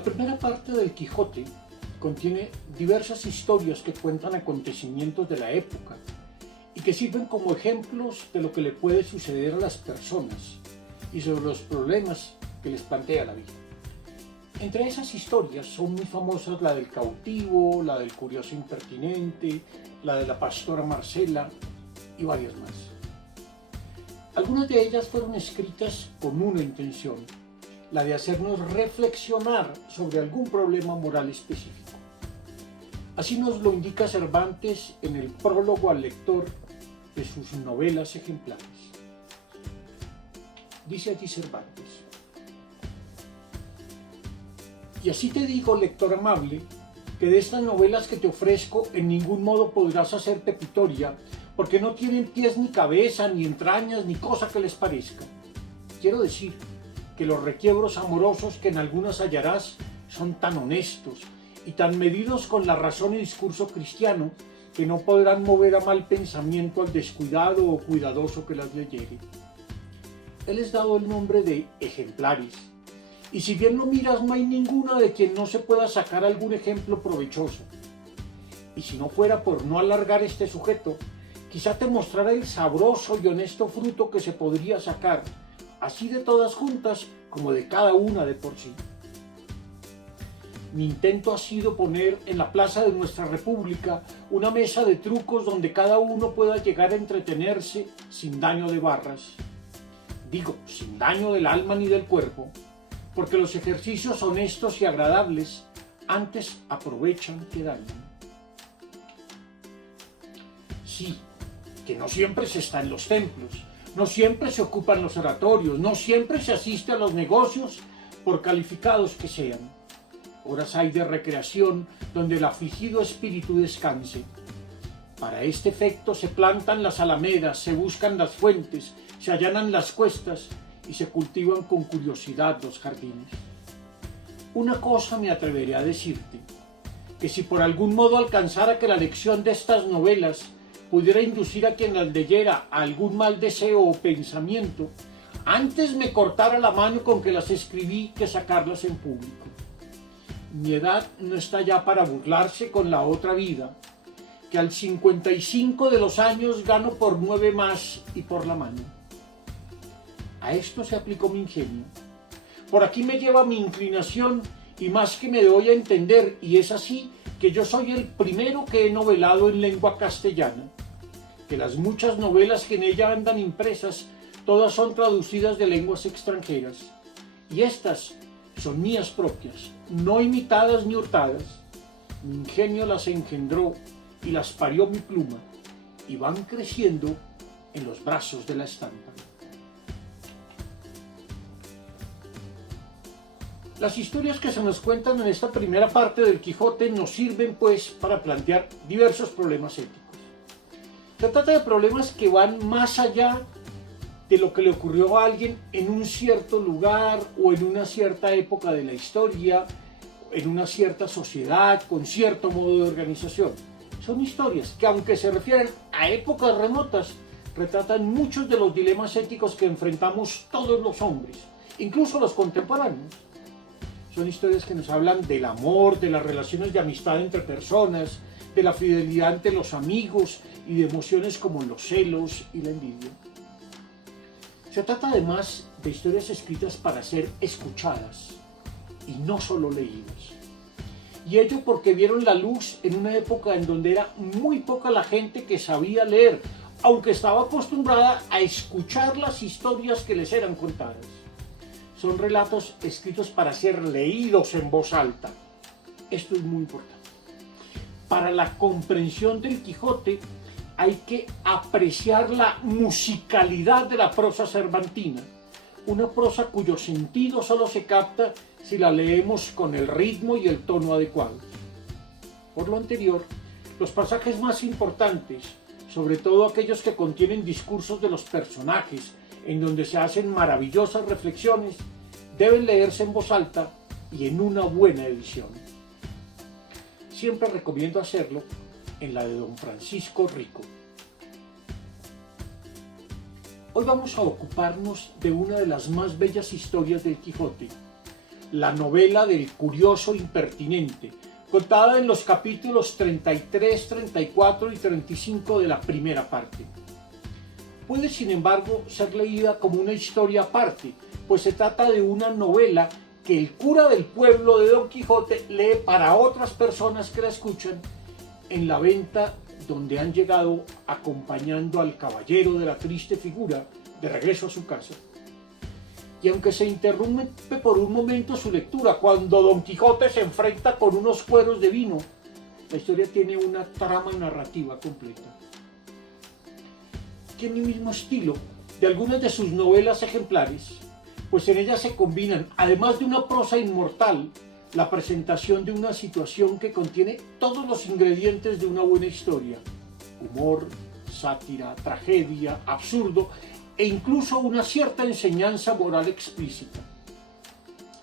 La primera parte del Quijote contiene diversas historias que cuentan acontecimientos de la época y que sirven como ejemplos de lo que le puede suceder a las personas y sobre los problemas que les plantea la vida. Entre esas historias son muy famosas la del cautivo, la del curioso impertinente, la de la pastora Marcela y varias más. Algunas de ellas fueron escritas con una intención, la de hacernos reflexionar sobre algún problema moral específico. Así nos lo indica Cervantes en el prólogo al lector de sus novelas ejemplares. Dice allí Cervantes: y así te digo, lector amable, que de estas novelas que te ofrezco en ningún modo podrás hacer pepitoria, porque no tienen pies ni cabeza, ni entrañas, ni cosa que les parezca. Quiero decir que los requiebros amorosos que en algunas hallarás son tan honestos y tan medidos con la razón y discurso cristiano que no podrán mover a mal pensamiento al descuidado o cuidadoso que las leyere. Él es dado el nombre de ejemplares, y si bien lo miras no hay ninguna de quien no se pueda sacar algún ejemplo provechoso. Y si no fuera por no alargar este sujeto, quizá te mostrara el sabroso y honesto fruto que se podría sacar, así de todas juntas como de cada una de por sí. Mi intento ha sido poner en la plaza de nuestra república una mesa de trucos donde cada uno pueda llegar a entretenerse sin daño de barras. Digo, sin daño del alma ni del cuerpo, porque los ejercicios honestos y agradables antes aprovechan que dañan. Sí, que no siempre se está en los templos, no siempre se ocupan los oratorios, no siempre se asiste a los negocios, por calificados que sean. Horas hay de recreación donde el afligido espíritu descanse. Para este efecto se plantan las alamedas, se buscan las fuentes, se allanan las cuestas y se cultivan con curiosidad los jardines. Una cosa me atreveré a decirte, que si por algún modo alcanzara que la lección de estas novelas pudiera inducir a quien las leyera a algún mal deseo o pensamiento, antes me cortara la mano con que las escribí que sacarlas en público. Mi edad no está ya para burlarse con la otra vida, que al 55 de los años gano por 9 más y por la mano. A esto se aplicó mi ingenio. Por aquí me lleva mi inclinación y más que me doy a entender, y es así que yo soy el primero que he novelado en lengua castellana, que las muchas novelas que en ella andan impresas todas son traducidas de lenguas extranjeras, y estas son mías propias, no imitadas ni hurtadas. Mi ingenio las engendró y las parió mi pluma, y van creciendo en los brazos de la estampa. Las historias que se nos cuentan en esta primera parte del Quijote nos sirven, pues, para plantear diversos problemas éticos. Se trata de problemas que van más allá de lo que le ocurrió a alguien en un cierto lugar o en una cierta época de la historia, en una cierta sociedad, con cierto modo de organización. Son historias que, aunque se refieren a épocas remotas, retratan muchos de los dilemas éticos que enfrentamos todos los hombres, incluso los contemporáneos. Son historias que nos hablan del amor, de las relaciones de amistad entre personas, de la fidelidad entre los amigos y de emociones como los celos y la envidia. Se trata además de historias escritas para ser escuchadas y no solo leídas. Y ello porque vieron la luz en una época en donde era muy poca la gente que sabía leer, aunque estaba acostumbrada a escuchar las historias que les eran contadas. Son relatos escritos para ser leídos en voz alta. Esto es muy importante. Para la comprensión del Quijote hay que apreciar la musicalidad de la prosa cervantina, una prosa cuyo sentido solo se capta si la leemos con el ritmo y el tono adecuados. Por lo anterior, los pasajes más importantes, sobre todo aquellos que contienen discursos de los personajes, en donde se hacen maravillosas reflexiones, deben leerse en voz alta y en una buena edición. Siempre recomiendo hacerlo en la de Don Francisco Rico. Hoy vamos a ocuparnos de una de las más bellas historias del Quijote, la novela del curioso impertinente, contada en los capítulos 33, 34 y 35 de la primera parte. Puede, sin embargo, ser leída como una historia aparte, pues se trata de una novela que el cura del pueblo de Don Quijote lee para otras personas que la escuchan en la venta donde han llegado acompañando al caballero de la triste figura de regreso a su casa. Y aunque se interrumpe por un momento su lectura cuando Don Quijote se enfrenta con unos cueros de vino, la historia tiene una trama narrativa completa. Tiene el mismo estilo de algunas de sus novelas ejemplares, pues en ellas se combinan, además de una prosa inmortal, la presentación de una situación que contiene todos los ingredientes de una buena historia: humor, sátira, tragedia, absurdo e incluso una cierta enseñanza moral explícita.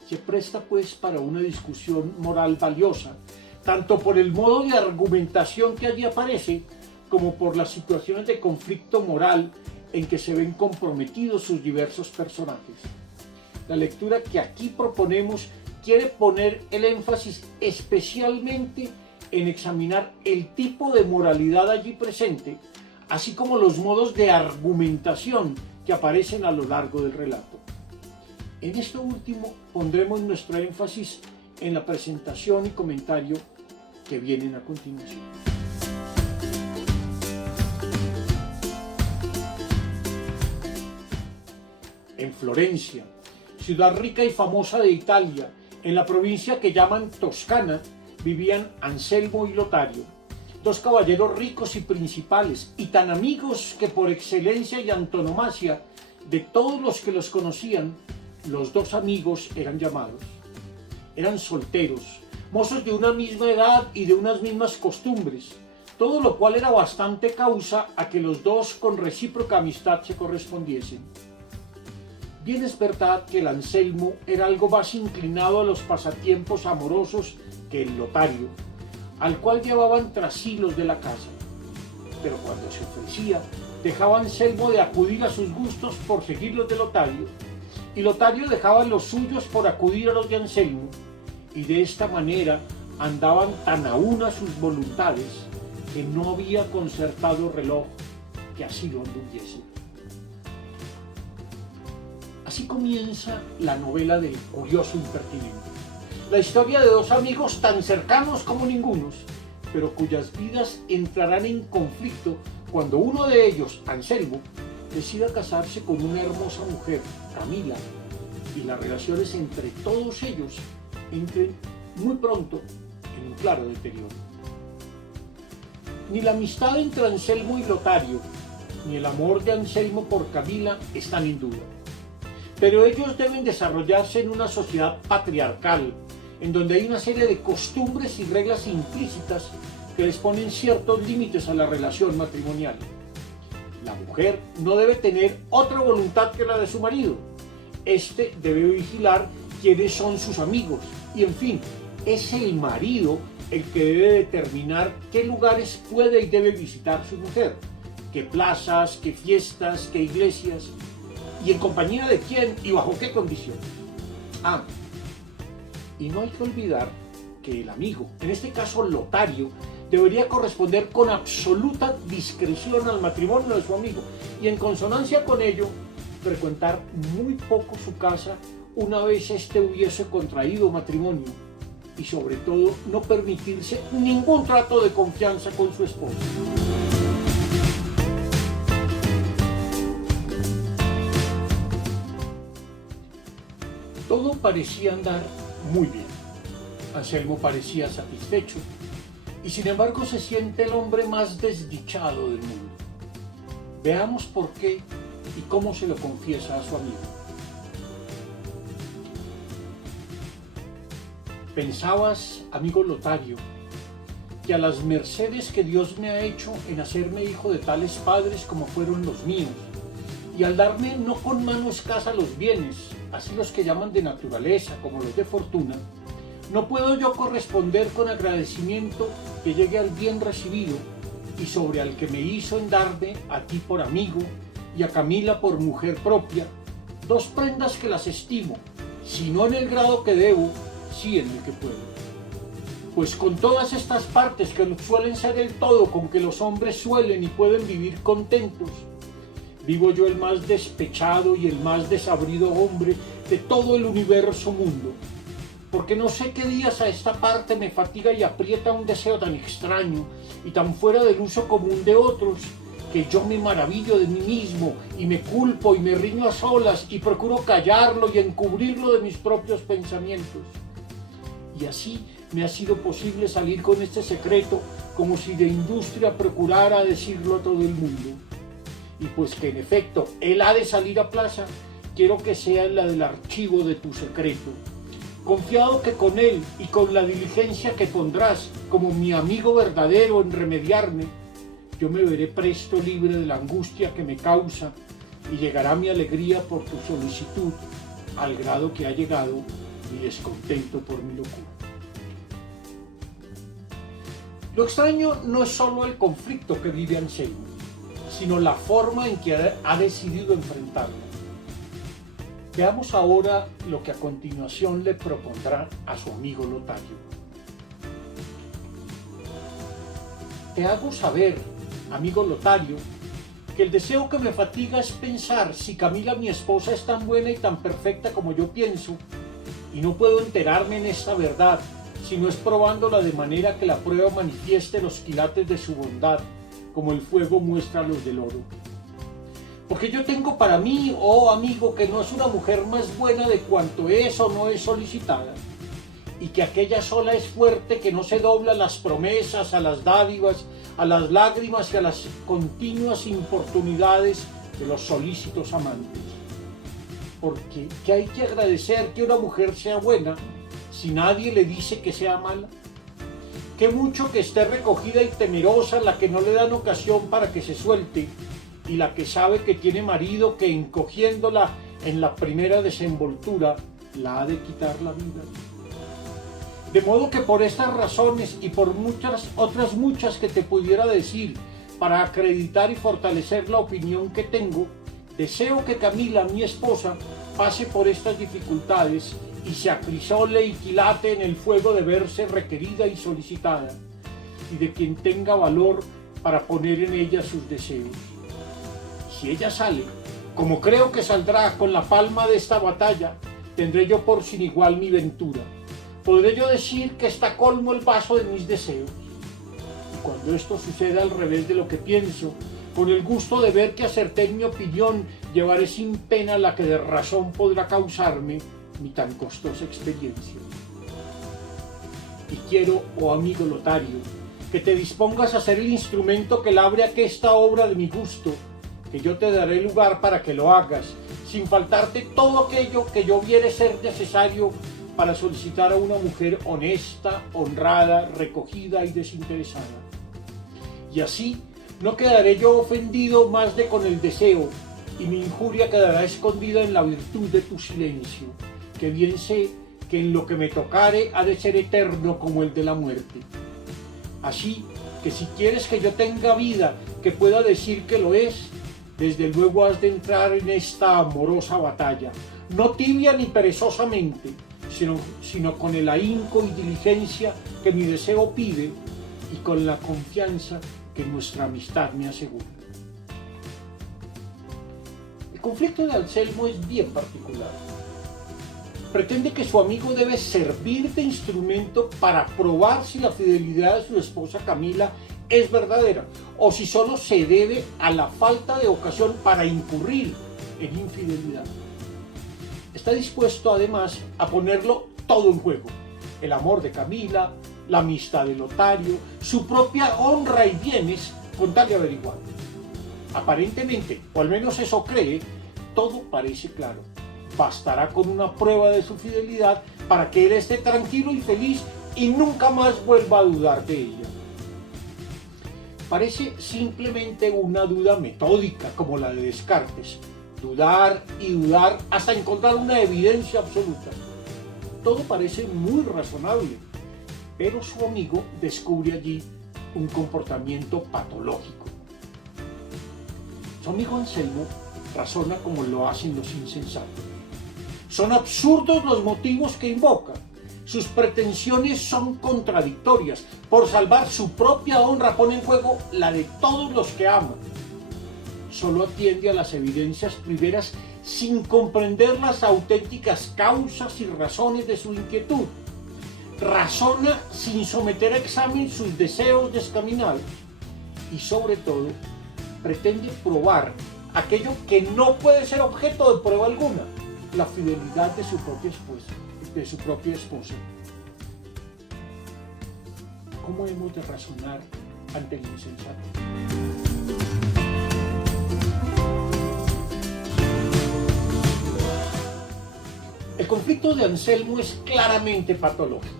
Se presta pues para una discusión moral valiosa, tanto por el modo de argumentación que allí aparece, como por las situaciones de conflicto moral en que se ven comprometidos sus diversos personajes. La lectura que aquí proponemos quiere poner el énfasis especialmente en examinar el tipo de moralidad allí presente, así como los modos de argumentación que aparecen a lo largo del relato. En esto último pondremos nuestro énfasis en la presentación y comentario que vienen a continuación. En Florencia, ciudad rica y famosa de Italia, en la provincia que llaman Toscana, vivían Anselmo y Lotario, dos caballeros ricos y principales, y tan amigos que por excelencia y antonomasia de todos los que los conocían, los dos amigos eran llamados. Eran solteros, mozos de una misma edad y de unas mismas costumbres, todo lo cual era bastante causa a que los dos con recíproca amistad se correspondiesen. Bien es verdad que el Anselmo era algo más inclinado a los pasatiempos amorosos que el Lotario, al cual llevaban tras hilos de la casa. Pero cuando se ofrecía, dejaba Anselmo de acudir a sus gustos por seguir los de Lotario, y Lotario dejaba los suyos por acudir a los de Anselmo, y de esta manera andaban tan a una sus voluntades que no había concertado reloj que así lo anduviese. Así comienza la novela del curioso impertinente, la historia de dos amigos tan cercanos como ningunos, pero cuyas vidas entrarán en conflicto cuando uno de ellos, Anselmo, decida casarse con una hermosa mujer, Camila, y las relaciones entre todos ellos entren muy pronto en un claro deterioro. Ni la amistad entre Anselmo y Lotario, ni el amor de Anselmo por Camila están en duda. Pero ellos deben desarrollarse en una sociedad patriarcal, en donde hay una serie de costumbres y reglas implícitas que les ponen ciertos límites a la relación matrimonial. La mujer no debe tener otra voluntad que la de su marido. Este debe vigilar quiénes son sus amigos y, en fin, es el marido el que debe determinar qué lugares puede y debe visitar su mujer, qué plazas, qué fiestas, qué iglesias, y en compañía de quién y bajo qué condiciones. Y no hay que olvidar que el amigo, en este caso Lotario, debería corresponder con absoluta discreción al matrimonio de su amigo y en consonancia con ello frecuentar muy poco su casa una vez éste hubiese contraído matrimonio y sobre todo no permitirse ningún trato de confianza con su esposa. Todo parecía andar muy bien. Anselmo parecía satisfecho y sin embargo se siente el hombre más desdichado del mundo. Veamos por qué y cómo se lo confiesa a su amigo. Pensabas, amigo Lotario, que a las mercedes que Dios me ha hecho en hacerme hijo de tales padres como fueron los míos, y al darme no con mano escasa los bienes, así los que llaman de naturaleza como los de fortuna, no puedo yo corresponder con agradecimiento que llegue al bien recibido y sobre al que me hizo en darme a ti por amigo y a Camila por mujer propia, dos prendas que las estimo, si no en el grado que debo, sí en el que puedo. Pues con todas estas partes que suelen ser el todo con que los hombres suelen y pueden vivir contentos, vivo yo el más despechado y el más desabrido hombre de todo el universo mundo, porque no sé qué días a esta parte me fatiga y aprieta un deseo tan extraño y tan fuera del uso común de otros, que yo me maravillo de mí mismo y me culpo y me riño a solas y procuro callarlo y encubrirlo de mis propios pensamientos. Y así me ha sido posible salir con este secreto como si de industria procurara decirlo a todo el mundo. Y pues que en efecto él ha de salir a plaza, quiero que sea en la del archivo de tu secreto, confiado que con él y con la diligencia que pondrás como mi amigo verdadero en remediarme, yo me veré presto libre de la angustia que me causa y llegará mi alegría por tu solicitud, al grado que ha llegado mi descontento por mi locura. Lo extraño no es solo el conflicto que vive Anselmo, sino la forma en que ha decidido enfrentarlo. Veamos ahora lo que a continuación le propondrá a su amigo Lotario. Te hago saber, amigo Lotario, que el deseo que me fatiga es pensar si Camila, mi esposa, es tan buena y tan perfecta como yo pienso, y no puedo enterarme en esta verdad, si no es probándola de manera que la prueba manifieste los quilates de su bondad, como el fuego muestra los del oro. Porque yo tengo para mí, oh amigo, que no es una mujer más buena de cuanto es o no es solicitada, y que aquella sola es fuerte que no se dobla a las promesas, a las dádivas, a las lágrimas y a las continuas importunidades de los solícitos amantes. Porque ¿qué hay que agradecer que una mujer sea buena si nadie le dice que sea mala? Qué mucho que esté recogida y temerosa la que no le dan ocasión para que se suelte, y la que sabe que tiene marido que encogiéndola en la primera desenvoltura la ha de quitar la vida. De modo que por estas razones y por otras muchas que te pudiera decir para acreditar y fortalecer la opinión que tengo, deseo que Camila, mi esposa, pase por estas dificultades y se acrisole y quilate en el fuego de verse requerida y solicitada, y de quien tenga valor para poner en ella sus deseos. Si ella sale, como creo que saldrá con la palma de esta batalla, tendré yo por sin igual mi ventura. Podré yo decir que está colmo el vaso de mis deseos. Y cuando esto suceda al revés de lo que pienso, con el gusto de ver que acerté en mi opinión, llevaré sin pena la que de razón podrá causarme mi tan costosa experiencia. Y quiero, oh amigo Lotario, que te dispongas a ser el instrumento que labre aquesta obra de mi gusto, que yo te daré lugar para que lo hagas, sin faltarte todo aquello que yo viere ser necesario para solicitar a una mujer honesta, honrada, recogida y desinteresada. Y así no quedaré yo ofendido más de con el deseo, y mi injuria quedará escondida en la virtud de tu silencio, que bien sé que en lo que me tocare ha de ser eterno como el de la muerte. Así que si quieres que yo tenga vida, que pueda decir que lo es, desde luego has de entrar en esta amorosa batalla, no tibia ni perezosamente, sino con el ahínco y diligencia que mi deseo pide y con la confianza que nuestra amistad me asegura. El conflicto de Anselmo es bien particular. Pretende que su amigo debe servir de instrumento para probar si la fidelidad de su esposa Camila es verdadera o si solo se debe a la falta de ocasión para incurrir en infidelidad. Está dispuesto además a ponerlo todo en juego: el amor de Camila, la amistad de Lotario, su propia honra y bienes, con tal de averiguar. Aparentemente, o al menos eso cree, todo parece claro. Bastará con una prueba de su fidelidad para que él esté tranquilo y feliz y nunca más vuelva a dudar de ella. Parece simplemente una duda metódica como la de Descartes, dudar y dudar hasta encontrar una evidencia absoluta. Todo parece muy razonable, pero su amigo descubre allí un comportamiento patológico. Su amigo Anselmo razona como lo hacen los insensatos. Son absurdos los motivos que invoca. Sus pretensiones son contradictorias. Por salvar su propia honra pone en juego la de todos los que aman. Solo atiende a las evidencias primeras sin comprender las auténticas causas y razones de su inquietud. Razona sin someter a examen sus deseos descaminados. Y sobre todo, pretende probar aquello que no puede ser objeto de prueba alguna: la fidelidad de su propia esposa. ¿Cómo hemos de razonar ante el insensato? El conflicto de Anselmo es claramente patológico.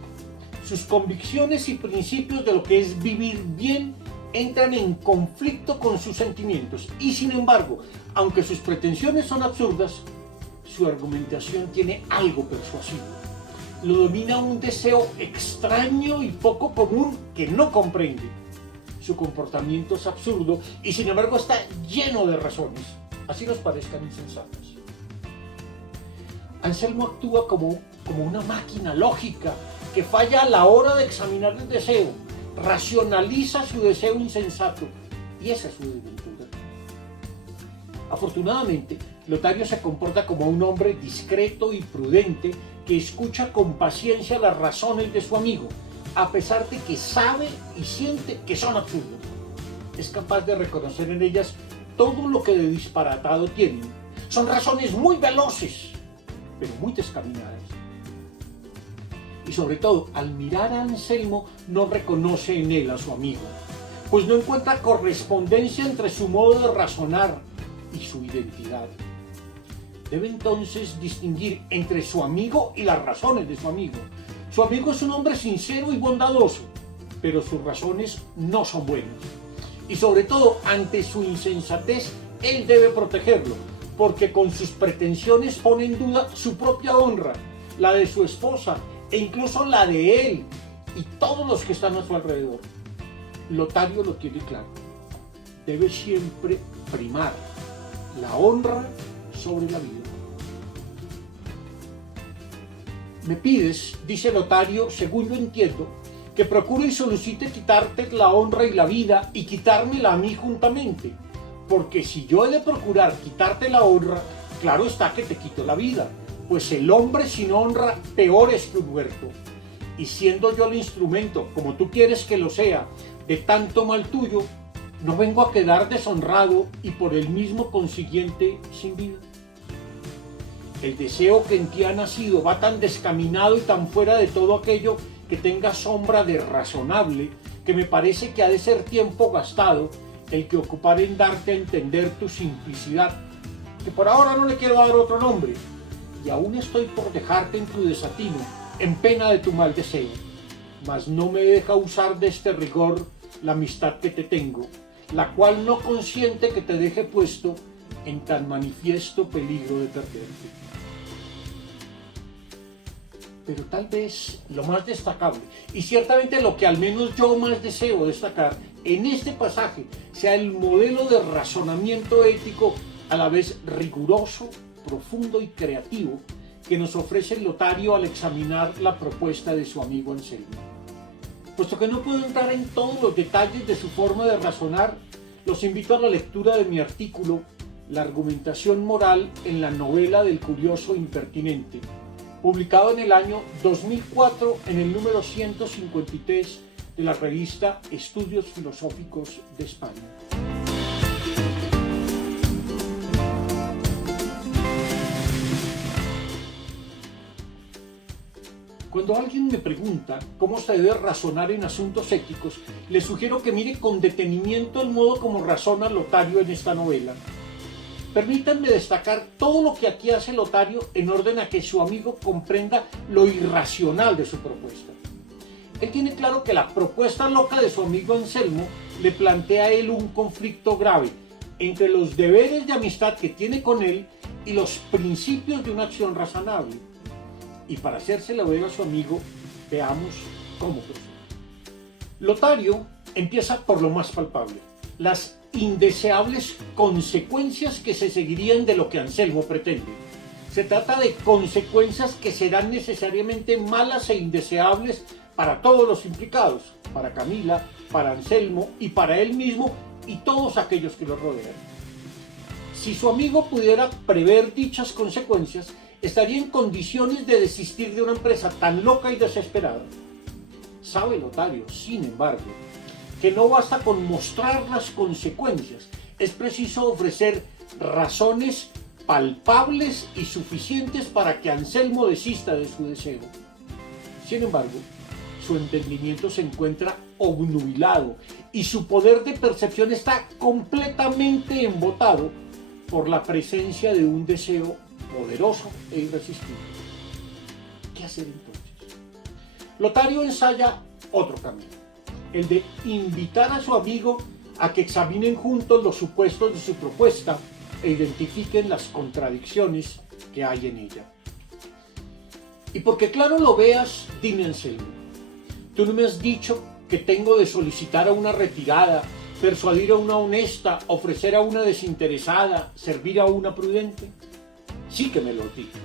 Sus convicciones y principios de lo que es vivir bien entran en conflicto con sus sentimientos y, sin embargo, aunque sus pretensiones son absurdas, su argumentación tiene algo persuasivo. Lo domina un deseo extraño y poco común que no comprende. Su comportamiento es absurdo y, sin embargo, está lleno de razones, así nos parezcan insensatas. Anselmo actúa como una máquina lógica que falla a la hora de examinar el deseo, racionaliza su deseo insensato, y esa es su desventura. Afortunadamente, Lotario se comporta como un hombre discreto y prudente que escucha con paciencia las razones de su amigo, a pesar de que sabe y siente que son absurdas. Es capaz de reconocer en ellas todo lo que de disparatado tienen. Son razones muy veloces, pero muy descaminadas. Y sobre todo, al mirar a Anselmo, no reconoce en él a su amigo, pues no encuentra correspondencia entre su modo de razonar y su identidad. Debe entonces distinguir entre su amigo y las razones de su amigo. Su amigo es un hombre sincero y bondadoso, pero sus razones no son buenas. Y sobre todo, ante su insensatez, él debe protegerlo, porque con sus pretensiones pone en duda su propia honra, la de su esposa e incluso la de él y todos los que están a su alrededor. Lotario lo tiene claro. Debe siempre primar la honra sobre la vida. Me pides, dice Lotario, según yo entiendo, que procure y solicite quitarte la honra y la vida y quitármela a mí juntamente, porque si yo he de procurar quitarte la honra, claro está que te quito la vida, pues el hombre sin honra peor es que un muerto. Y siendo yo el instrumento, como tú quieres que lo sea, de tanto mal tuyo, no vengo a quedar deshonrado y por el mismo consiguiente sin vida. El deseo que en ti ha nacido va tan descaminado y tan fuera de todo aquello que tenga sombra de razonable, que me parece que ha de ser tiempo gastado el que ocupar en darte a entender tu simplicidad, que por ahora no le quiero dar otro nombre, y aún estoy por dejarte en tu desatino, en pena de tu mal deseo, mas no me deja usar de este rigor la amistad que te tengo, la cual no consiente que te deje puesto en tan manifiesto peligro de perderte. Pero tal vez lo más destacable, y ciertamente lo que al menos yo más deseo destacar en este pasaje, sea el modelo de razonamiento ético a la vez riguroso, profundo y creativo que nos ofrece Lotario al examinar la propuesta de su amigo Anselmo. Puesto que no puedo entrar en todos los detalles de su forma de razonar, los invito a la lectura de mi artículo La argumentación moral en la novela del curioso impertinente, publicado en el año 2004 en el número 153 de la revista Estudios Filosóficos de España. Cuando alguien me pregunta cómo se debe razonar en asuntos éticos, le sugiero que mire con detenimiento el modo como razona Lotario en esta novela. Permítanme destacar todo lo que aquí hace Lotario en orden a que su amigo comprenda lo irracional de su propuesta. Él tiene claro que la propuesta loca de su amigo Anselmo le plantea a él un conflicto grave entre los deberes de amistad que tiene con él y los principios de una acción razonable. Y para hacérsela ver a su amigo, veamos cómo procede. Lotario empieza por lo más palpable, las indeseables consecuencias que se seguirían de lo que Anselmo pretende. Se trata de consecuencias que serán necesariamente malas e indeseables para todos los implicados, para Camila, para Anselmo y para él mismo y todos aquellos que lo rodean. Si su amigo pudiera prever dichas consecuencias, estaría en condiciones de desistir de una empresa tan loca y desesperada. Sabe Lotario, sin embargo, que no basta con mostrar las consecuencias, es preciso ofrecer razones palpables y suficientes para que Anselmo desista de su deseo. Sin embargo, su entendimiento se encuentra obnubilado y su poder de percepción está completamente embotado por la presencia de un deseo poderoso e irresistible. ¿Qué hacer entonces? Lotario ensaya otro camino, el de invitar a su amigo a que examinen juntos los supuestos de su propuesta e identifiquen las contradicciones que hay en ella. Y porque claro lo veas, dime Anselmo, ¿tú no me has dicho que tengo de solicitar a una retirada, persuadir a una honesta, ofrecer a una desinteresada, servir a una prudente? Sí que me lo has dicho.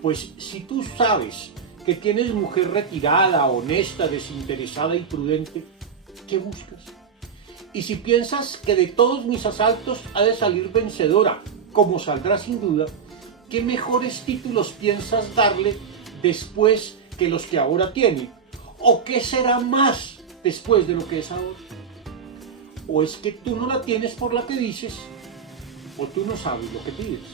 Pues si tú sabes que tienes mujer retirada, honesta, desinteresada y prudente, ¿qué buscas? Y si piensas que de todos mis asaltos ha de salir vencedora, como saldrá sin duda, ¿qué mejores títulos piensas darle después que los que ahora tiene? ¿O qué será más después de lo que es ahora? ¿O es que tú no la tienes por la que dices, o tú no sabes lo que pides?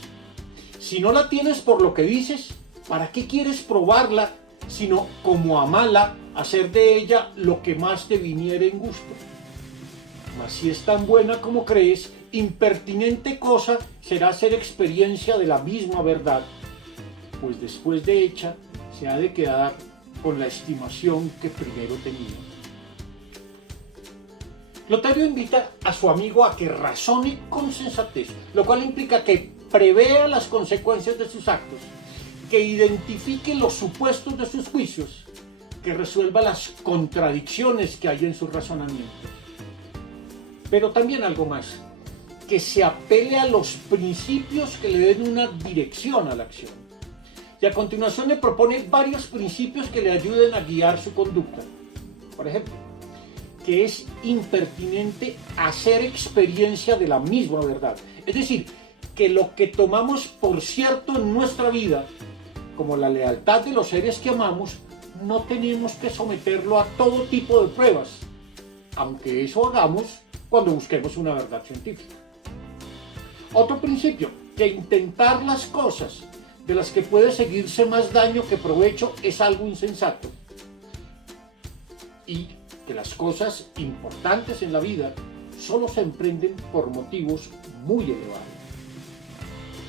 Si no la tienes por lo que dices, ¿para qué quieres probarla, sino como a mala, hacer de ella lo que más te viniera en gusto? Mas si es tan buena como crees, impertinente cosa será hacer experiencia de la misma verdad, pues después de hecha se ha de quedar con la estimación que primero tenía. Lotario invita a su amigo a que razone con sensatez, lo cual implica que prevea las consecuencias de sus actos, que identifique los supuestos de sus juicios, que resuelva las contradicciones que hay en su razonamiento. Pero también algo más, que se apele a los principios que le den una dirección a la acción. Y a continuación le propone varios principios que le ayuden a guiar su conducta. Por ejemplo, que es impertinente hacer experiencia de la misma verdad. Es decir, que lo que tomamos por cierto en nuestra vida, como la lealtad de los seres que amamos, no tenemos que someterlo a todo tipo de pruebas, aunque eso hagamos cuando busquemos una verdad científica. Otro principio, que intentar las cosas de las que puede seguirse más daño que provecho es algo insensato. Y que las cosas importantes en la vida solo se emprenden por motivos muy elevados.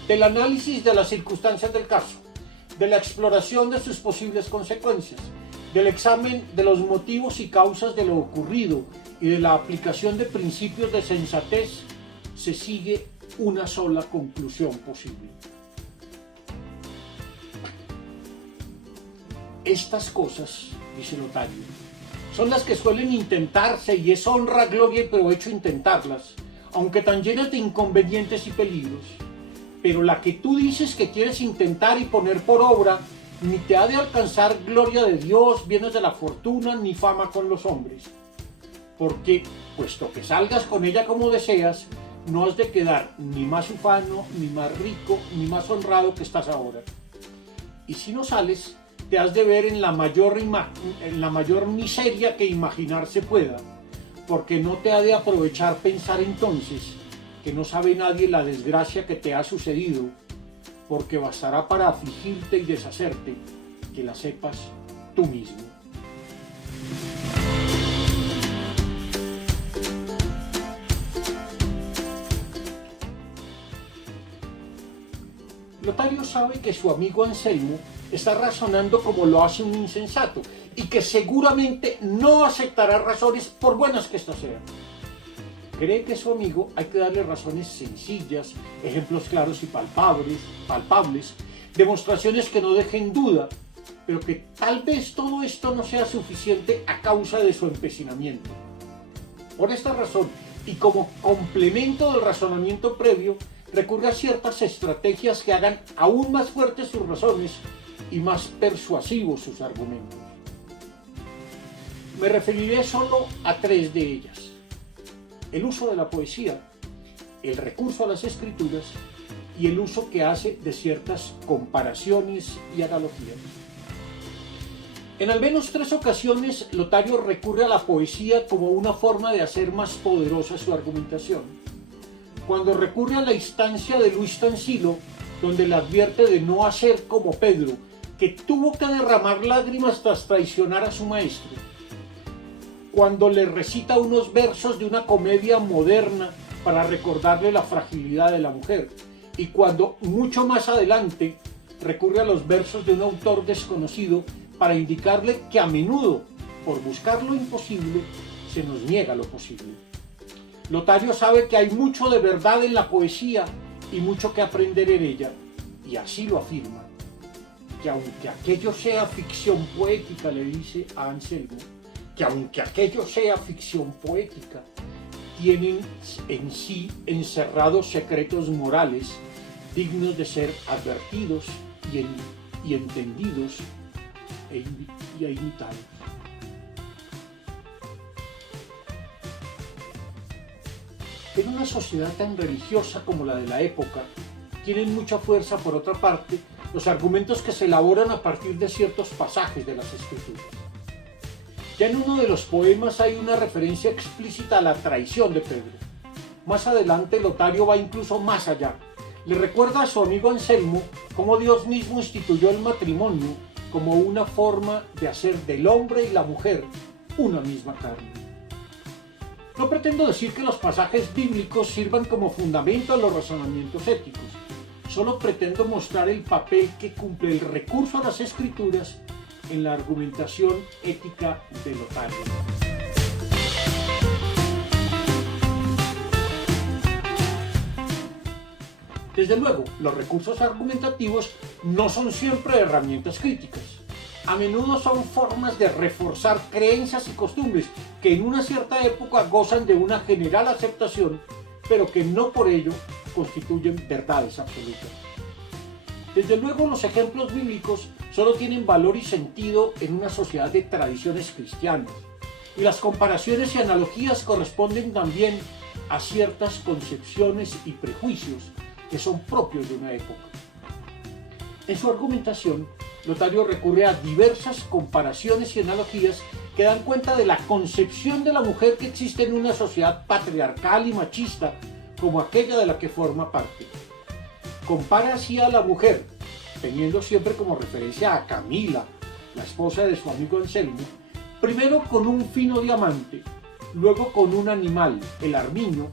Del análisis de las circunstancias del caso, de la exploración de sus posibles consecuencias, del examen de los motivos y causas de lo ocurrido y de la aplicación de principios de sensatez, se sigue una sola conclusión posible. Estas cosas, dice Lotario, son las que suelen intentarse y es honra, gloria y provecho intentarlas, aunque tan llenas de inconvenientes y peligros. Pero la que tú dices que quieres intentar y poner por obra, ni te ha de alcanzar gloria de Dios, bienes de la fortuna, ni fama con los hombres. Porque, puesto que salgas con ella como deseas, no has de quedar ni más ufano, ni más rico, ni más honrado que estás ahora. Y si no sales, te has de ver en la mayor miseria que imaginarse pueda, porque no te ha de aprovechar pensar entonces que no sabe nadie la desgracia que te ha sucedido, porque bastará para afligirte y deshacerte que la sepas tú mismo. Lotario sabe que su amigo Anselmo está razonando como lo hace un insensato y que seguramente no aceptará razones por buenas que éstas sean. Cree que a su amigo hay que darle razones sencillas, ejemplos claros y palpables, demostraciones que no dejen duda, pero que tal vez todo esto no sea suficiente a causa de su empecinamiento. Por esta razón, y como complemento del razonamiento previo, recurre a ciertas estrategias que hagan aún más fuertes sus razones y más persuasivos sus argumentos. Me referiré solo a tres de ellas: el uso de la poesía, el recurso a las escrituras y el uso que hace de ciertas comparaciones y analogías. En al menos tres ocasiones, Lotario recurre a la poesía como una forma de hacer más poderosa su argumentación. Cuando recurre a la instancia de Luis Tansilo, donde le advierte de no hacer como Pedro, que tuvo que derramar lágrimas tras traicionar a su maestro. Cuando le recita unos versos de una comedia moderna para recordarle la fragilidad de la mujer. Y cuando, mucho más adelante, recurre a los versos de un autor desconocido para indicarle que a menudo, por buscar lo imposible, se nos niega lo posible. Lotario sabe que hay mucho de verdad en la poesía y mucho que aprender en ella, y así lo afirma, que aunque aquello sea ficción poética, le dice a Anselmo, que aunque aquello sea ficción poética, tienen en sí encerrados secretos morales dignos de ser advertidos y entendidos e imitados. En una sociedad tan religiosa como la de la época, tienen mucha fuerza, por otra parte, los argumentos que se elaboran a partir de ciertos pasajes de las Escrituras. Ya en uno de los poemas hay una referencia explícita a la traición de Pedro. Más adelante, Lotario va incluso más allá. Le recuerda a su amigo Anselmo cómo Dios mismo instituyó el matrimonio como una forma de hacer del hombre y la mujer una misma carne. No pretendo decir que los pasajes bíblicos sirvan como fundamento a los razonamientos éticos. Solo pretendo mostrar el papel que cumple el recurso a las Escrituras en la argumentación ética de Lotario. Desde luego, los recursos argumentativos no son siempre herramientas críticas. A menudo son formas de reforzar creencias y costumbres que en una cierta época gozan de una general aceptación, pero que no por ello constituyen verdades absolutas. Desde luego, los ejemplos bíblicos solo tienen valor y sentido en una sociedad de tradiciones cristianas, y las comparaciones y analogías corresponden también a ciertas concepciones y prejuicios que son propios de una época. En su argumentación, Lotario recurre a diversas comparaciones y analogías que dan cuenta de la concepción de la mujer que existe en una sociedad patriarcal y machista como aquella de la que forma parte. Compara así a la mujer, teniendo siempre como referencia a Camila, la esposa de su amigo Anselmo, primero con un fino diamante, luego con un animal, el armiño,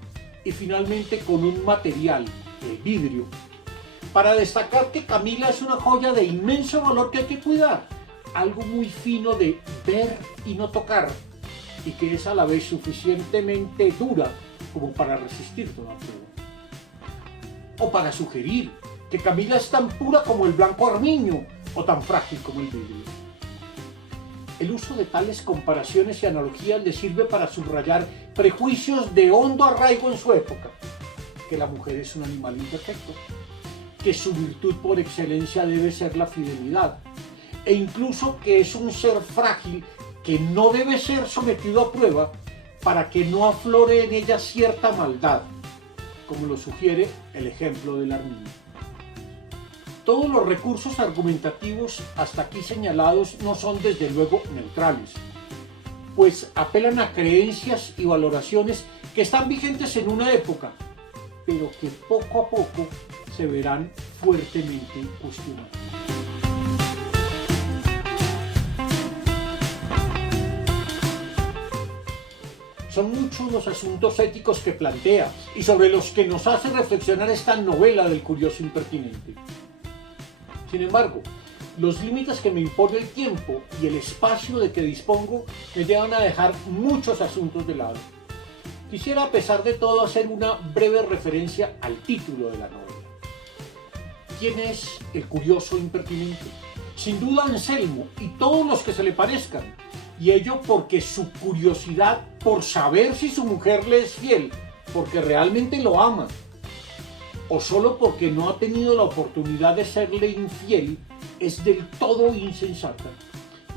y finalmente con un material, el vidrio, para destacar que Camila es una joya de inmenso valor que hay que cuidar, algo muy fino de ver y no tocar, y que es a la vez suficientemente dura como para resistir toda prueba. O para sugerir que Camila es tan pura como el blanco armiño o tan frágil como el vidrio. El uso de tales comparaciones y analogías le sirve para subrayar prejuicios de hondo arraigo en su época, que la mujer es un animal imperfecto, que su virtud por excelencia debe ser la fidelidad, e incluso que es un ser frágil que no debe ser sometido a prueba para que no aflore en ella cierta maldad, como lo sugiere el ejemplo del armiño. Todos los recursos argumentativos hasta aquí señalados no son desde luego neutrales, pues apelan a creencias y valoraciones que están vigentes en una época, pero que poco a poco se verán fuertemente cuestionadas. Son muchos los asuntos éticos que plantea y sobre los que nos hace reflexionar esta novela del curioso impertinente. Sin embargo, los límites que me impone el tiempo y el espacio de que dispongo me llevan a dejar muchos asuntos de lado. Quisiera, a pesar de todo, hacer una breve referencia al título de la novela. ¿Quién es el curioso impertinente? Sin duda Anselmo y todos los que se le parezcan, y ello porque su curiosidad por saber si su mujer le es fiel, porque realmente lo ama, o solo porque no ha tenido la oportunidad de serle infiel, es del todo insensata.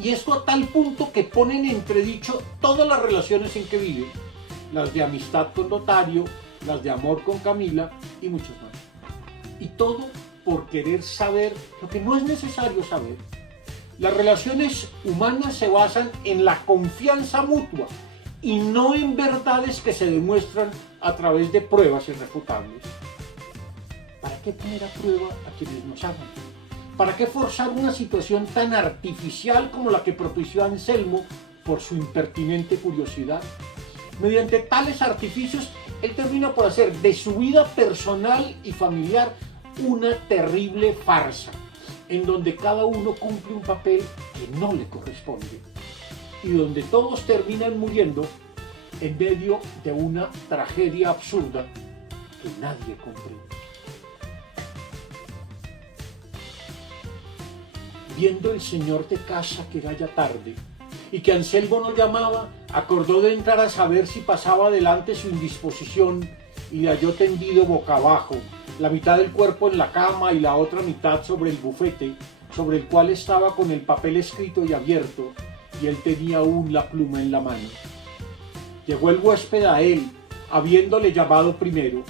Y esto a tal punto que pone en entredicho todas las relaciones en que vive, las de amistad con Lotario, las de amor con Camila y muchas más. Y todo por querer saber lo que no es necesario saber. Las relaciones humanas se basan en la confianza mutua y no en verdades que se demuestran a través de pruebas irrefutables. ¿Para qué poner a prueba a quienes nos aman? ¿Para qué forzar una situación tan artificial como la que propició Anselmo por su impertinente curiosidad? Mediante tales artificios, él termina por hacer de su vida personal y familiar una terrible farsa, en donde cada uno cumple un papel que no le corresponde y donde todos terminan muriendo en medio de una tragedia absurda que nadie comprende. Viendo el señor de casa que era ya tarde y que Anselmo no llamaba, acordó de entrar a saber si pasaba adelante su indisposición y le halló tendido boca abajo, la mitad del cuerpo en la cama y la otra mitad sobre el bufete, sobre el cual estaba con el papel escrito y abierto, y él tenía aún la pluma en la mano. Llegó el huésped a él, habiéndole llamado primero,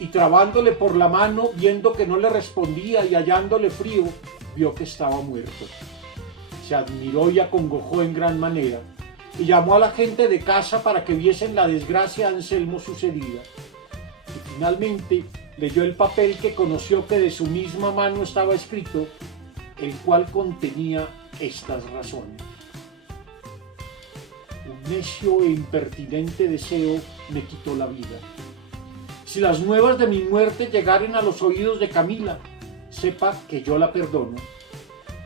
y trabándole por la mano, viendo que no le respondía y hallándole frío, vio que estaba muerto. Se admiró y acongojó en gran manera, y llamó a la gente de casa para que viesen la desgracia a Anselmo sucedida. Y finalmente leyó el papel que conoció que de su misma mano estaba escrito, el cual contenía estas razones. Un necio e impertinente deseo me quitó la vida. Si las nuevas de mi muerte llegaren a los oídos de Camila, sepa que yo la perdono,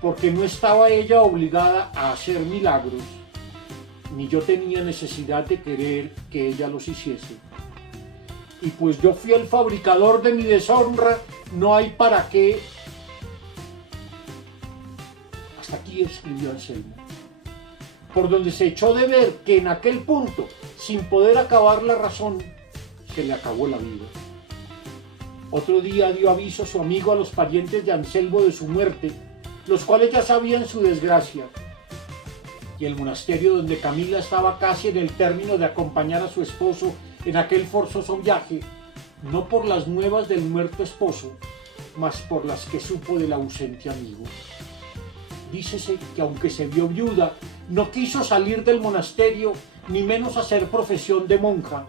porque no estaba ella obligada a hacer milagros, ni yo tenía necesidad de querer que ella los hiciese. Y pues yo fui el fabricador de mi deshonra, no hay para qué. Hasta aquí escribió Anselmo, por donde se echó de ver que en aquel punto, sin poder acabar la razón, se le acabó la vida. Otro día dio aviso su amigo a los parientes de Anselmo de su muerte, los cuales ya sabían su desgracia. Y el monasterio donde Camila estaba casi en el término de acompañar a su esposo en aquel forzoso viaje, no por las nuevas del muerto esposo, mas por las que supo del ausente amigo. Dícese que aunque se vio viuda, no quiso salir del monasterio, ni menos hacer profesión de monja,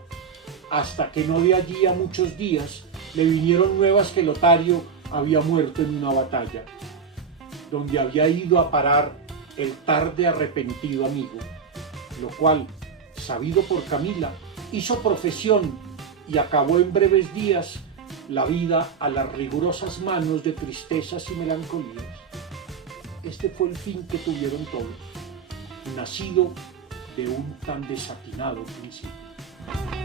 hasta que no de allí a muchos días le vinieron nuevas que Lotario había muerto en una batalla, donde había ido a parar el tarde arrepentido amigo, lo cual, sabido por Camila, hizo profesión y acabó en breves días la vida a las rigurosas manos de tristezas y melancolías. Este fue el fin que tuvieron todos, nacido de un tan desatinado principio.